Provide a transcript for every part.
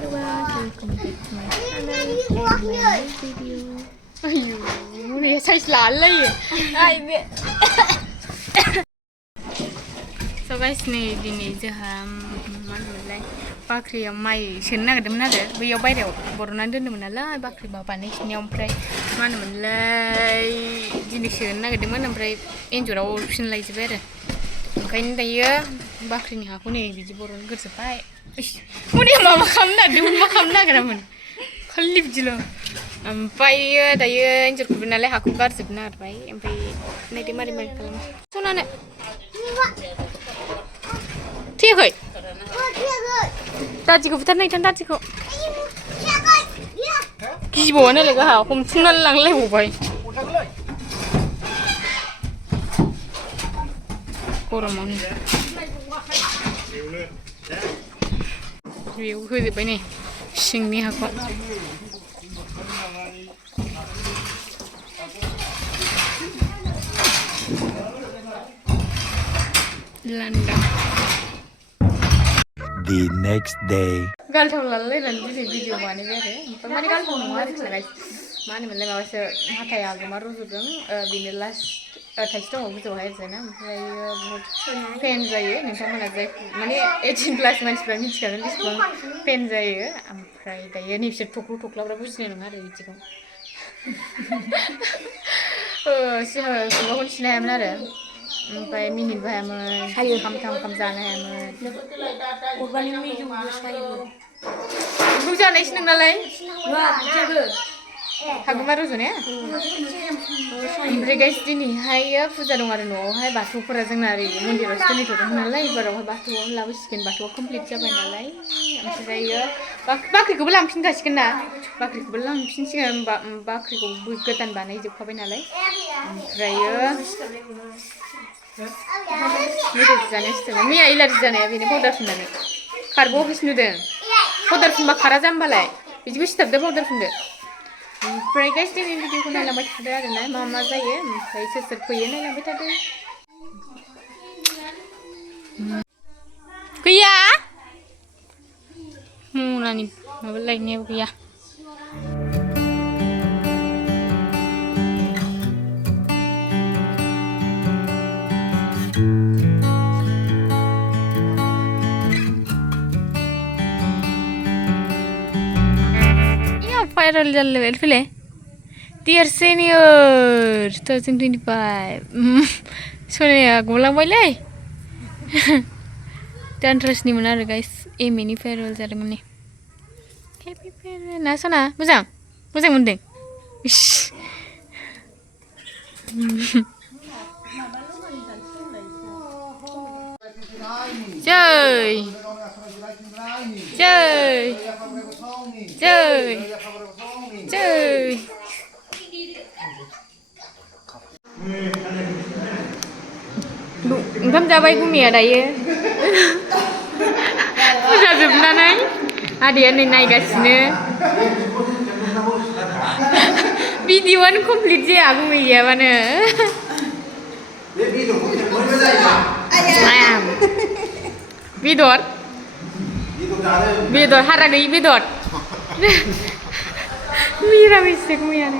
welcome back to my channel and my new video. Ayu, ni saya selalu ya. Ay, so guys, ni dini jaham mana mulai Bakri yang mai senang ada mana ada. Biar bayar borona ada mana lah Bakri bapa ni ni omprai mana mulai dini senang ada mana omprai enjora option lagi sebenarnya. Kain dia Bakri ni aku ni biji boron gersepai. Mudi mama kamna dia kamna keramun. Khalif jilo. Ampai dia enjor kubinale aku gersebenar pai. Ampai nanti mari kalam. Sona ne. ठीक है दादी को बता नहीं था दादी को किसी बोलने लगा हाँ हम सुनने लगे वो भाई कोरमोनी ये वो है बने सिंगनी हाको London The next day. Gal thau lalai nanti video mana bere. Pemani gal thau nunggu hari guys. Mana mana bawa se hakai aku maru sudeng bini last touch dong aku tu hari sana. Saya pen saya ni sama nak saya. Mana 18 plus months berani sekarang ni sebab pen saya. Ampai saya ni bisa tukar berapa sih nunggu hari itu kan. Sih sebab sih nak mana ada. Sampai minin bahaman, kam sana bahaman. Urban ini juga saya. Bukan nasi neng nalai. Wah, jaga. Aku baru tu ni. Mereka ini hai puja dong ada no, hai batu perasaan nari. Mundi rostu ni tu nalai baru hai batu, lalu skin batu complete siapa nalai. Saya bakri ko belam pin kasih kena. Bakri ko belam pin sih bakri ko bukan banai juga kau nalai. Saya Mira dizane işte. Mia iler dizane beni powder fundane. Karbo hisnude. Powder funda karazam balay. Bizi tabda powder funde. Pray guys din video ko na lambat hada na mama zaye. Sai sir ko yena lambat hada. Kuya? Nani mabalay niya kuya. Viral jal level file. Dear senior 2025. Soalnya aku bilang boleh. Dan terus ni mana guys? Mini viral jadi mana? Happy viral. Nah sana, musang mending. Joy. Chơi tham gia bay của mẹ đấy ra dùm na này dia này gasine video an complete je aku ya mana ayam bidor haragay bidor Mira viste como ya no.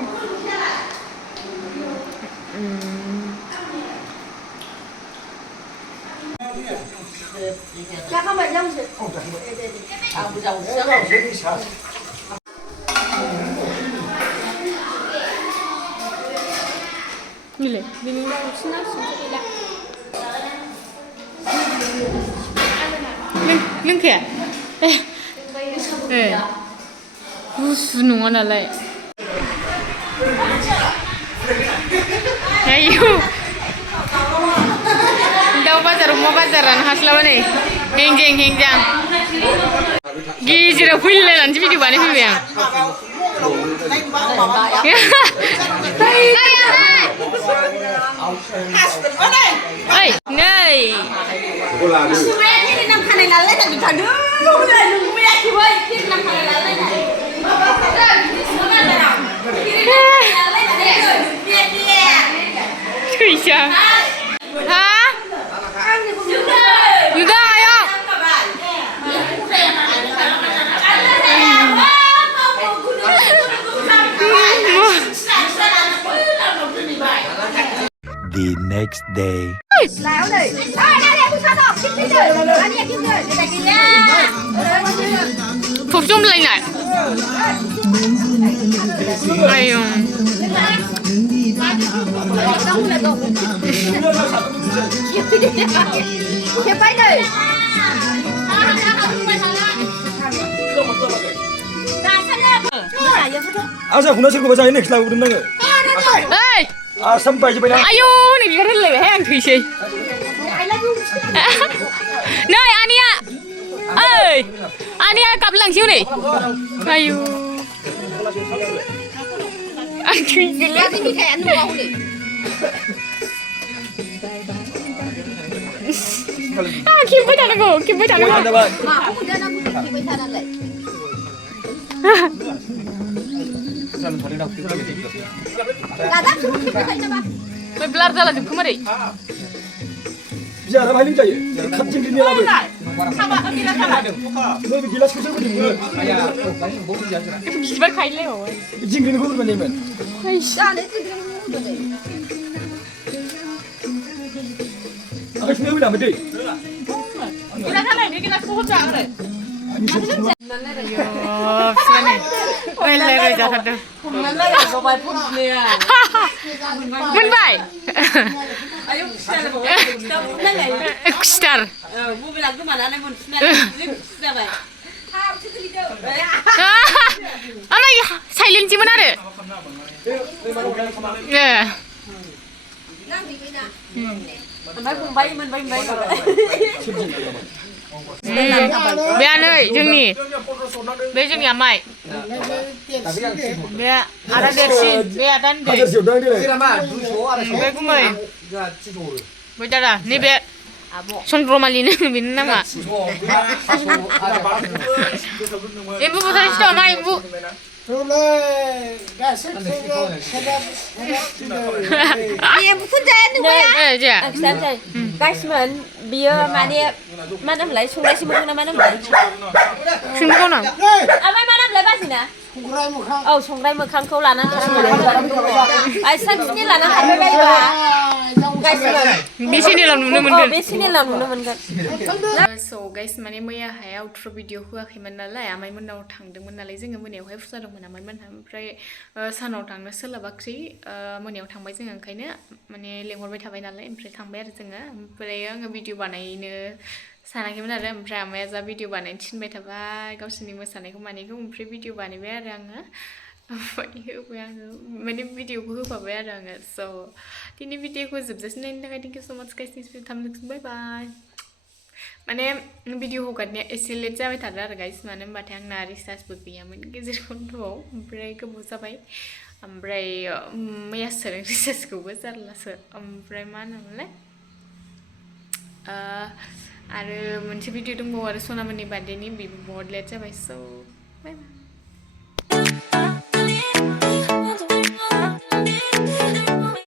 Ya kamu jam sih. Aku jauh. Mile, bini sini sini. Lưng kìa. Sunung ana lai. Ayo. Daw rumah bazaran hasla bane. Hengjang. Gijira fulle nanti video bane piang. Hey, nei. Ini nam kane lalai tak ditadu. Nunggu ya kibai, kiri nam kane lalai tak. Kaya. Hah? Enggak, ayo. next day. Nào đi. Đây tôi sao đâu. Kim đi rồi. Anh đi kim rồi. Đây kia nha. Phục trung lên này. Ai ơi. Kim bay đi. Asa kuna sih baca ini selalu udah nengok. Ê. Sampai je bayar. Ayo, này cái rất là hang thủy gì. Nơi Ania. Ơi. Ania cặp lần xíu đi. Ayo. Anh thủy cái Ra thì bị thẻ ăn không đi. Kim với thằng nó Kim với thằng nó. Mà không ra nó kim với thằng lại. Là đắt kim với thằng cho ba. Tôi blur ra là chụp không mà đi. Biar apa ini caya? Kacing ini lah. Noi gila susah begini. Cái bác khai leo rồi. Kacing ini kau berani men. Ra đấy tôi không được. Aku semua bilang betul. Kita sana ini kita sepuluh cak rồi. Yo, sini này. Đây là rồi ra thật đâu. Mình lấy là bài phút nè. Mình vậy. Ayo, saya mau. Đây này. Star. Mua bilang cái mà anh em muốn snap vậy. Anh này silent chứ mà nè. Nè. Mình phải cùng bay, mình bay. Bé ơi, जोंनि bे जोंनि आमाइ बे आदा देरसिन बे आदा उन्दै Hajar siapa dia? बे गुमै बे दादा नैबे चन्द्रमालिनो बेनि नामा एम्बु बुथारनोसै थ' मा एम्बु Em phun ra nữa 에 자 Xem đây. Guysman, bia mà đi mà năm lấy xuống đây xin mua năm lấy. 승부가 나 Mấy năm lấy bao gì nè? Xuống đây một khăn câu là nó ai sắp xin là nó hay bay và 미신이랑 नुनो मोनगोन biết xin là nó mình gần. So guys माने मैयाहाय outro video होआखैमोन नालाय आमाइमोननाव थांदोंमोन नालाय जोङो मोनायावहाय फुजा दंमोन आमाइमोनहा ओमफ्राय सानाव थांनो सोलाबाखै मोनायाव थांबाय जोङो ओंखायनो माने लेंहरबाय थाबाय नालाय ओमफ्राय थांबाय आरो जोङो ओमफ्राय आङो भिडिअ बानायनो सानाखैमोन आरो ओमफ्राय आमाया जा भिडिअ बानायनो थिनबाय थाबाय गावसोरनि मोसानायखौ मानायखौ ओमफ्राय भिडिअ बानायबाय आरो आङो ओमफ्राय होबाय आङो माने भिडिअखौ होफाबाय आरो आङो स' दिनै भिडिअखौ जोबजासिम नायनो थाखाय थेंक इउ स' माच गाइस नेक्स्ट भिडिअ थामनोसै बाय बाय माने भिडिअ हगारनाया एसे लेट जाबाय थादों आरो गाइस मानो होनबाथाय आंना रिसार्जबो गैयामोन गेजेर बन्द'आव ओमफ्राय गोबाव जाबाय ओमफ्राय मैयासो रिसार्जखौबो जारलासो ओमफ्राय मा होनोमोनलाय आरो मोनसे भिडिअ दंबावो आरो सनामोननि बार्थडेनि बेबो बहुत लेट जाबाय स' बाय बाय